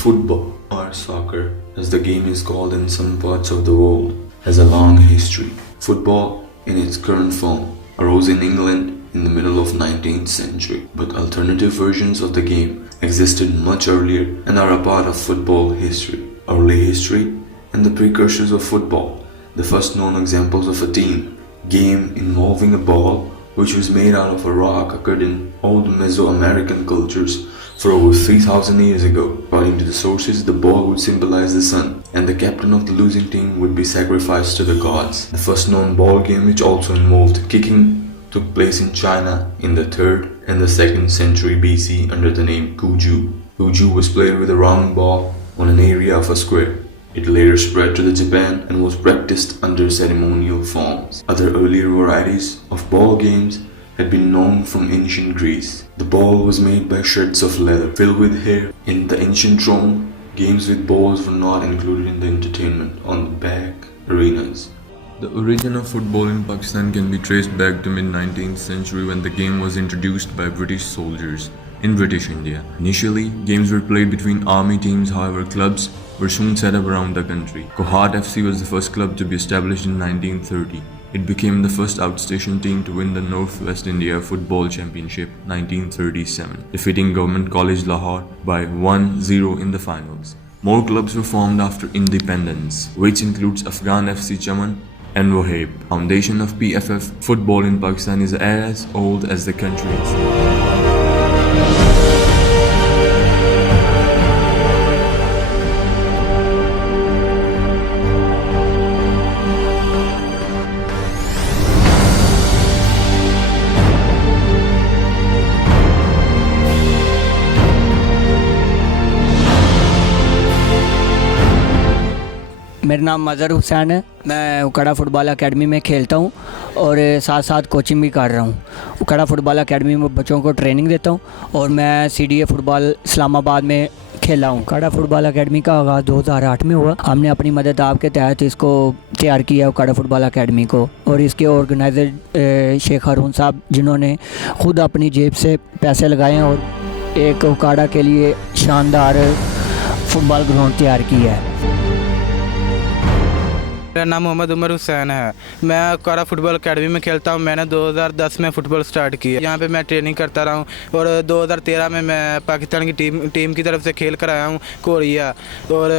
Football, or soccer, as the game is called in some parts of the world, has a long history. Football, in its current form, arose in England in the middle of 19th century, but alternative versions of the game existed much earlier and are a part of football history. Early history and the precursors of football. The first known examples of a team game involving a ball which was made out of a rock occurred in old Mesoamerican cultures for over 3000 years ago. According to the sources, the ball would symbolize the sun, and the captain of the losing team would be sacrificed to the gods. The first known ball game, which also involved kicking, took place in China in the 3rd and the 2nd century BC under the name Kuju. Kuju was played with a round ball on an area of a square. It later spread to the Japan and was practiced under ceremonial forms. Other earlier varieties of ball games had been known from ancient Greece. The ball was made by shreds of leather filled with hair. In the ancient Rome, games with balls were not included in the entertainment on the back arenas. The origin of football in Pakistan can be traced back to mid-19th century when the game was introduced by British soldiers in British India. Initially, games were played between army teams, however clubs were soon set up around the country. Kohat FC was the first club to be established in 1930. It became the first outstation team to win the North West India Football Championship 1937, defeating Government College Lahore by 1-0 in the finals. More clubs were formed after independence, which includes Afghan FC Chaman and Wahab. Foundation of PFF football in Pakistan is as old as the country itself. मेरा नाम मज़हर हुसैन है। मैं उकड़ा football academy में खेलता हूँ और साथ साथ कोचिंग भी कर रहा हूँ। उकड़ा फ़ुटबॉल एकेडमी में बच्चों को ट्रेनिंग देता हूँ और मैं CDA फ़ुटबॉल इस्लामाबाद में खेला हूँ। उकड़ा फ़ुटबॉल एकेडमी का आगाज़ 2008 में हुआ। हमने अपनी मदद आप के तहत इसको तैयार किया उकड़ा फ़ुटबॉल एकेडमी को, और इसके ऑर्गेनाइज़र शेख हारून साहब, जिन्होंने ख़ुद अपनी जेब से पैसे लगाए हैं और एक उकड़ा के लिए शानदार फ़ुटबॉल ग्राउंड तैयार किया है। मेरा नाम मोहम्मद उमर हुसैन है। मैं उकाड़ा फुटबॉल एकेडमी में खेलता हूँ। मैंने 2010 में फ़ुटबॉल स्टार्ट किया। यहाँ पे मैं ट्रेनिंग करता रहा हूँ और 2013 में मैं पाकिस्तान की टीम की तरफ से खेल कर आया हूँ कोरिया, और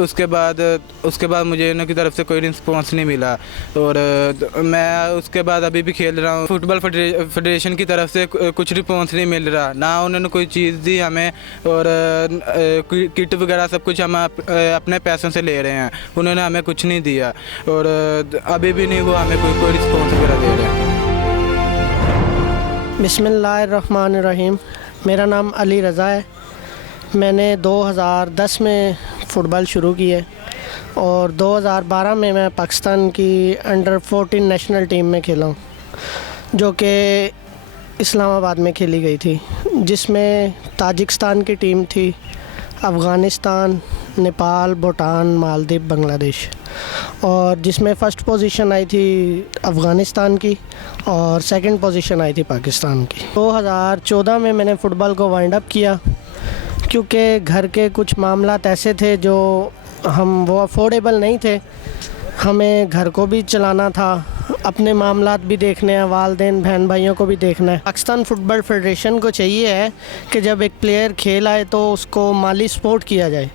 उसके बाद मुझे इनकी तरफ से कोई रिस्पॉन्स नहीं मिला, और मैं उसके बाद अभी भी खेल रहा हूँ। फुटबॉल फेडरेशन की तरफ से कुछ रिस्पॉन्स नहीं मिल रहा, ना उन्होंने कोई चीज़ दी हमें, और किट वगैरह सब कुछ हम अपने पैसों से ले रहे हैं। उन्होंने हमें कुछ नहीं दिया और अभी भी नहीं वो हमें कोई रिस्पॉन्स वगैरह दे रहे हैं। बिस्मिल्लाहिर्रहमानिर्रहीम। मेरा नाम अली रज़ा है। मैंने 2010 में फ़ुटबॉल शुरू की है और 2012 में मैं पाकिस्तान की अंडर 14 नेशनल टीम में खेला हूँ, जो कि इस्लामाबाद में खेली गई थी, जिसमें ताजिकिस्तान की टीम थी, अफ़गानिस्तान, नेपाल, भूटान, मालदीव, बांग्लादेश, और जिसमें फ़र्स्ट पोजीशन आई थी अफ़गानिस्तान की और सेकंड पोजीशन आई थी पाकिस्तान की। 2014 में मैंने फ़ुटबॉल को वाइंड अप किया, क्योंकि घर के कुछ मामलात ऐसे थे जो वो अफोर्डेबल नहीं थे। हमें घर को भी चलाना था, अपने मामलात भी देखने हैं, वालदेन बहन भाइयों को भी देखना है। पाकिस्तान फ़ुटबॉल फेडरेशन को चाहिए है कि जब एक प्लेयर खेल आए तो उसको माली सपोर्ट किया जाए,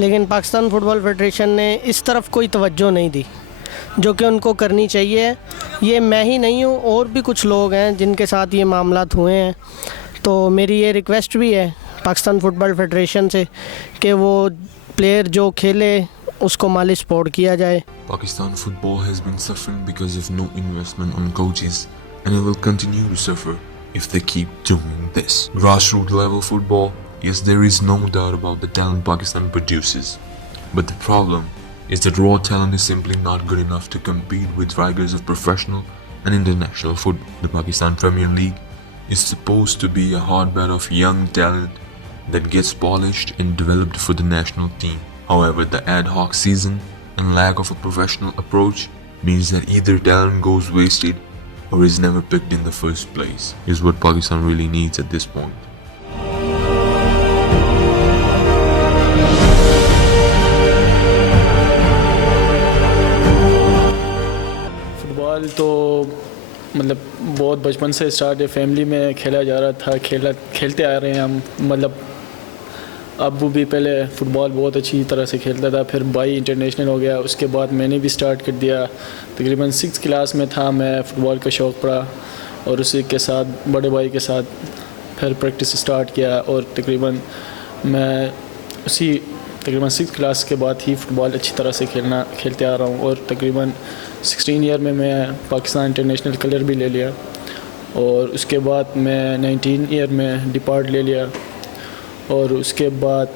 लेकिन पाकिस्तान फ़ुटबॉल फेडरेशन ने इस तरफ कोई तवज्जो नहीं दी, जो कि उनको करनी चाहिए। ये मैं ही नहीं हूँ, और भी कुछ लोग हैं जिनके साथ ये मामलात हुए हैं। तो मेरी ये रिक्वेस्ट भी है पाकिस्तान फ़ुटबॉल फेडरेशन से कि वो प्लेयर जो खेले उसको माली सपोर्ट किया जाए। Pakistan football has been suffering because of no investment on coaches, and it will continue to suffer if they keep doing this. Grassroots level football, yes, there is no doubt about the talent Pakistan produces, but the problem is that raw talent is simply not good enough to compete with rigors of professional and international football. The Pakistan Premier League is supposed to be a hotbed of young talent that gets polished and developed for the national team. However, the ad hoc season and lack of a professional approach means that either talent goes wasted or is never picked in the first place, is what Pakistan really needs at this point. तो मतलब बहुत बचपन से start है, family में खेला जा रहा था, खेलते आ रहे हैं हम। मतलब अब्बू भी पहले फ़ुटबॉल बहुत अच्छी तरह से खेलता था, फिर भाई इंटरनेशनल हो गया, उसके बाद मैंने भी स्टार्ट कर दिया। तकरीबन 6 क्लास में था मैं, फ़ुटबॉल का शौक़ पड़ा और उसी के साथ बड़े भाई के साथ फिर प्रैक्टिस स्टार्ट किया और तकरीबन मैं तकरीबन 6 क्लास के बाद ही फ़ुटबॉल अच्छी तरह से खेलते आ रहा हूँ और तकरीबन 16 ईयर में मैं पाकिस्तान इंटरनेशनल कलर भी ले लिया और उसके बाद मैं 19 ईयर में डिपार्ट ले लिया और उसके बाद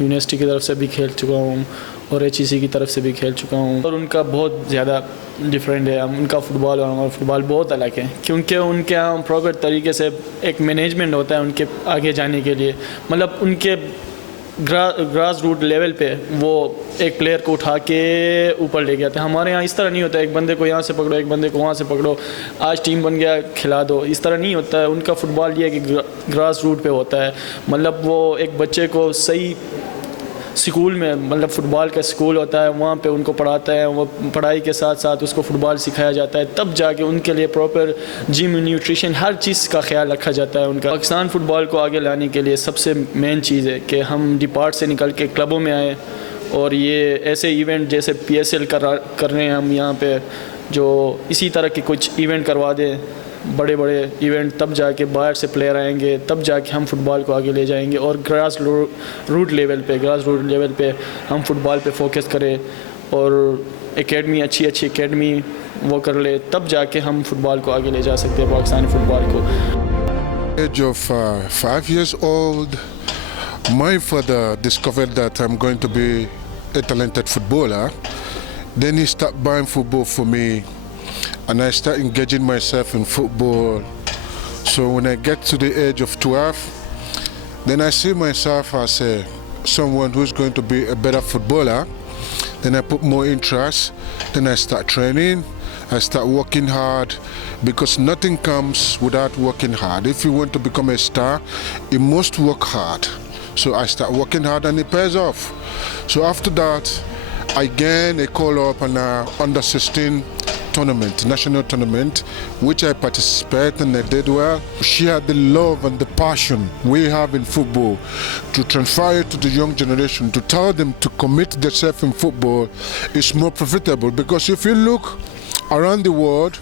यूनिवर्सिटी की तरफ से भी खेल चुका हूँ और HEC की तरफ से भी खेल चुका हूँ। और उनका बहुत ज़्यादा डिफरेंट है, उनका फ़ुटबॉल और हमारा फ़ुटबॉल बहुत अलग है, क्योंकि उनके यहाँ प्रॉपर तरीके से एक मैनेजमेंट होता है उनके आगे जाने के लिए। मतलब उनके ग्रास रूट लेवल पे वो एक प्लेयर को उठा के ऊपर ले गया था। हमारे यहाँ इस तरह नहीं होता है, एक बंदे को यहाँ से पकड़ो, एक बंदे को वहाँ से पकड़ो, आज टीम बन गया खिला दो, इस तरह नहीं होता है। उनका फ़ुटबॉल ये है कि ग्रास रूट पे होता है। मतलब वो एक बच्चे को सही स्कूल में, मतलब फ़ुटबॉल का स्कूल होता है, वहाँ पे उनको पढ़ाता है, वो पढ़ाई के साथ साथ उसको फ़ुटबॉल सिखाया जाता है, तब जाके उनके लिए प्रॉपर जिम, न्यूट्रिशन, हर चीज़ का ख्याल रखा जाता है उनका। पाकिस्तान फ़ुटबॉल को आगे लाने के लिए सबसे मेन चीज़ है कि हम डिपार्ट से निकल के क्लबों में आए और ये ऐसे इवेंट जैसे PSL कर रहे हैं हम यहाँ पे, जो इसी तरह के कुछ इवेंट करवा दें, बड़े बड़े इवेंट, तब जाके बाहर से प्लेयर आएंगे, तब जाके हम फ़ुटबॉल को आगे ले जाएंगे। और ग्रास रूट लेवल पे हम फ़ुटबॉल पे फोकस करें और एकेडमी अच्छी एकेडमी वो कर ले, तब जाके हम फ़ुटबॉल को आगे ले जा सकते हैं, पाकिस्तानी फ़ुटबॉल को। Age of 5 years old, my father discovered that I'm going to be a talented footballer. Then he started buying football for me, and I start engaging myself in football. So when I get to the age of 12, then I see myself as someone who's going to be a better footballer. Then I put more interest, then I start training, I start working hard, because nothing comes without working hard. If you want to become a star, you must work hard. So I start working hard and it pays off. So after that, I gain a call up on under 16 tournament, national tournament, which I participate and I did well. Share the love and the passion we have in football to transfer it to the young generation, to tell them to commit themselves in football is more profitable. Because if you look around the world,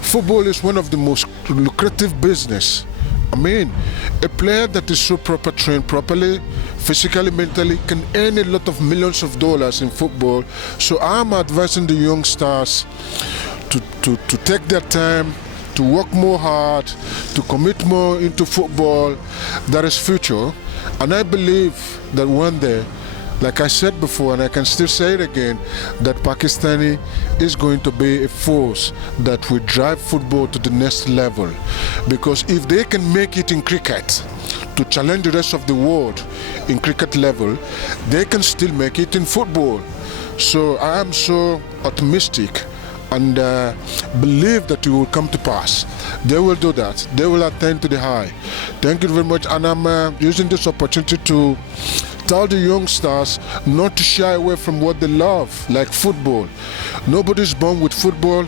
football is one of the most lucrative business. I mean, a player that is so trained properly, physically, mentally, can earn a lot of millions of dollars in football. So I'm advising the young stars to take their time, to work more hard, to commit more into football. There is future, and I believe that one day, like I said before, and I can still say it again, that Pakistani is going to be a force that will drive football to the next level. Because if they can make it in cricket, to challenge the rest of the world in cricket level, they can still make it in football. So I am so optimistic and believe that it will come to pass. They will do that. They will attain to the high. Thank you very much, and I'm using this opportunity to tell the youngsters not to shy away from what they love, like football. Nobody's born with football.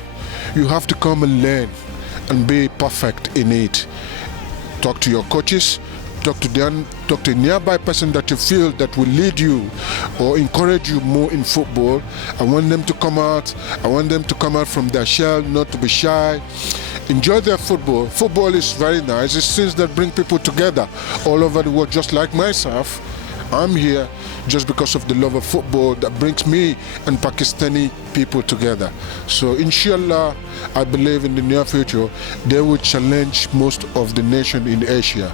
You have to come and learn and be perfect in it. Talk to your coaches, talk to a nearby person that you feel that will lead you or encourage you more in football. I want them to come out. I want them to come out from their shell, not to be shy. Enjoy their football. Football is very nice. It's things that bring people together all over the world, just like myself. I'm here just because of the love of football that brings me and Pakistani people together. So inshallah, I believe in the near future, they will challenge most of the nation in Asia.